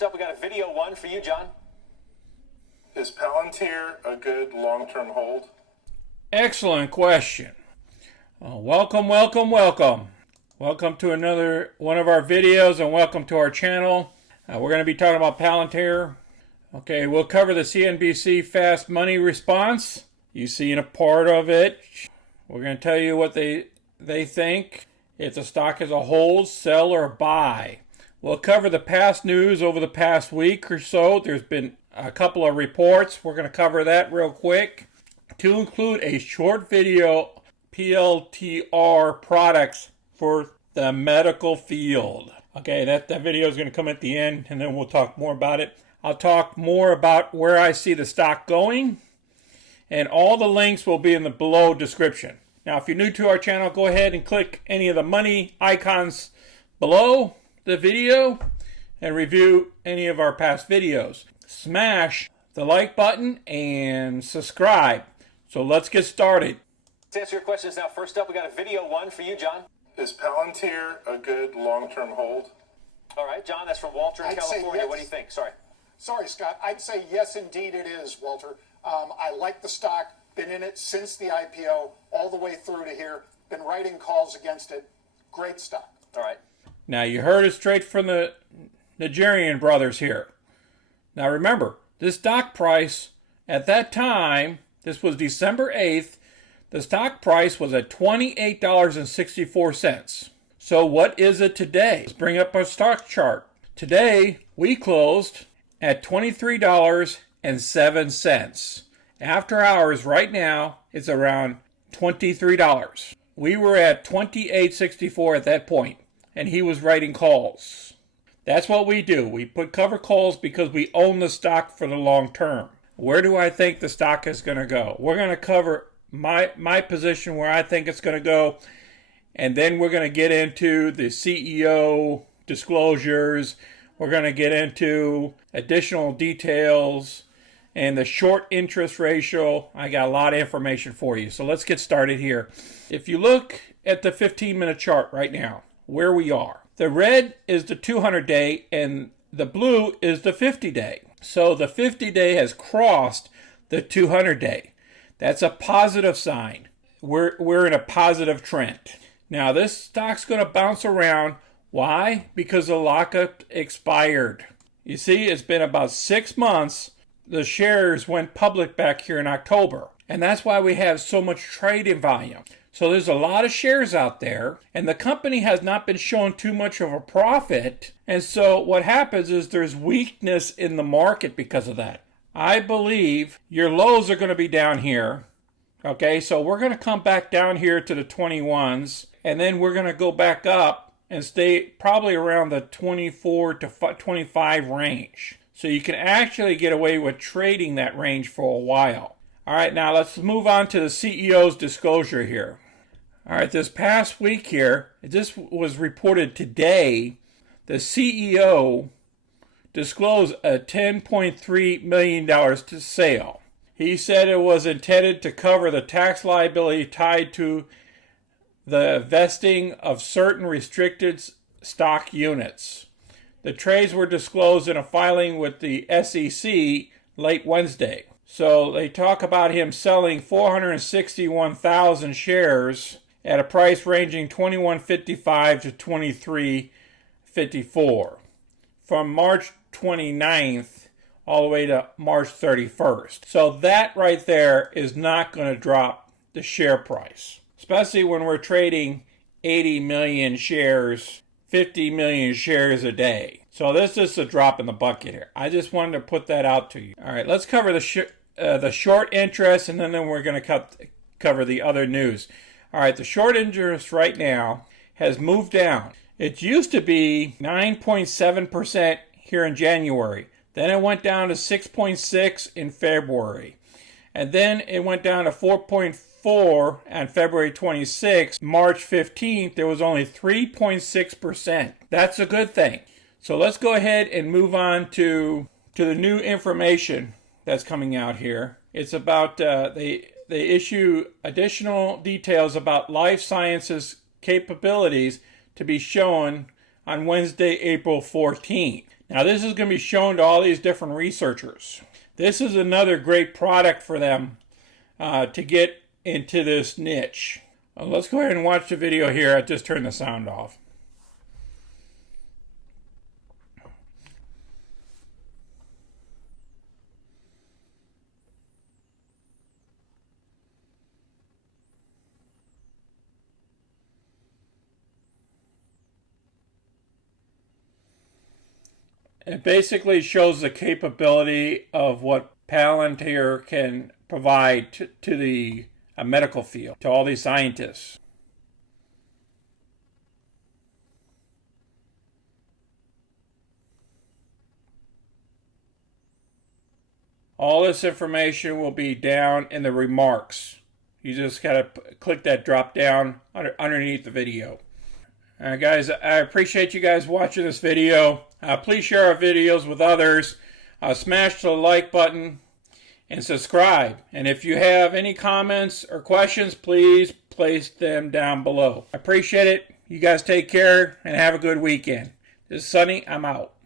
Up, we got a video one for you, John. Is Palantir a good long-term hold? Excellent question. Welcome to another one of our videos, and welcome to our channel. We're going to be talking about Palantir. Okay, we'll cover the CNBC fast money response. You've seen a part of it. We're going to tell you what they think. If the stock is a hold, sell, or buy. We'll cover the past news over the past week or so. There's been a couple of reports. We're going to cover that real quick. To include a short video, PLTR products for the medical field. Okay, that video is going to come at the end, and then we'll talk more about it. I'll talk more about where I see the stock going, and all the links will be in the below description. Now, if you're new to our channel, go ahead and click any of the money icons below the video and review any of our past videos. Smash the like button and subscribe. So let's get started. To answer your questions now, first up, we got a video one for you, John. Is Palantir a good long-term hold? All right, John, that's from Walter in California. What do you think? Sorry, Scott. I'd say yes, indeed it is, Walter. I like the stock. Been in it since the IPO all the way through to here. Been writing calls against it. Great stock. All right. Now, you heard it straight from the Nigerian brothers here. Now, remember, this stock price at that time, this was December 8th, the stock price was at $28.64. So what is it today? Let's bring up our stock chart. Today, we closed at $23.07. After hours right now, it's around $23. We were at $28.64 at that point, and he was writing calls. That's what we do. We put cover calls because we own the stock for the long term. Where do I think the stock is going to go? We're going to cover my position where I think it's going to go, and then we're going to get into the CEO disclosures. We're going to get into additional details and the short interest ratio. I got a lot of information for you. So let's get started here. If you look at the 15-minute chart right now, where we are, the red is the 200-day and the blue is the 50-day. So the 50-day has crossed the 200-day. That's a positive sign. We're in a positive trend. Now this stock's going to bounce around. Why? Because the lockup expired. You see, it's been about 6 months. The shares went public back here in October. And that's why we have so much trading volume. So there's a lot of shares out there, and the company has not been showing too much of a profit. And so what happens is there's weakness in the market because of that. I believe your lows are going to be down here. Okay, so we're going to come back down here to the 21s, and then we're going to go back up and stay probably around the 24 to 25 range. So you can actually get away with trading that range for a while. All right, now let's move on to the CEO's disclosure here. All right, this past week here, this was reported today, the CEO disclosed a $10.3 million to sale. He said it was intended to cover the tax liability tied to the vesting of certain restricted stock units. The trades were disclosed in a filing with the SEC late Wednesday. So they talk about him selling 461,000 shares at a price ranging $21.55 to $23.54 from March 29th all the way to March 31st. So that right there is not going to drop the share price, especially when we're trading 80 million shares, 50 million shares a day. So this is a drop in the bucket here. I just wanted to put that out to you. All right, let's cover the short interest, and then we're going to cover the other news. All right, the short interest right now has moved down. It used to be 9.7% here in January. Then it went down to 6.6 in February. And then it went down to 4.4 on February 26th. March 15th, there was only 3.6%. That's a good thing. So let's go ahead and move on to the new information that's coming out here. It's about they issue additional details about life sciences capabilities to be shown on Wednesday, April 14th. Now this is going to be shown to all these different researchers. This is another great product for them to get into this niche. Let's go ahead and watch the video here. I just turned the sound off. It basically shows the capability of what Palantir can provide to the medical field, to all these scientists. All this information will be down in the remarks. You just gotta click that drop down underneath the video. Alright guys, I appreciate you guys watching this video. Please share our videos with others. Smash the like button and subscribe. And if you have any comments or questions, please place them down below. I appreciate it. You guys take care and have a good weekend. This is Sonny. I'm out.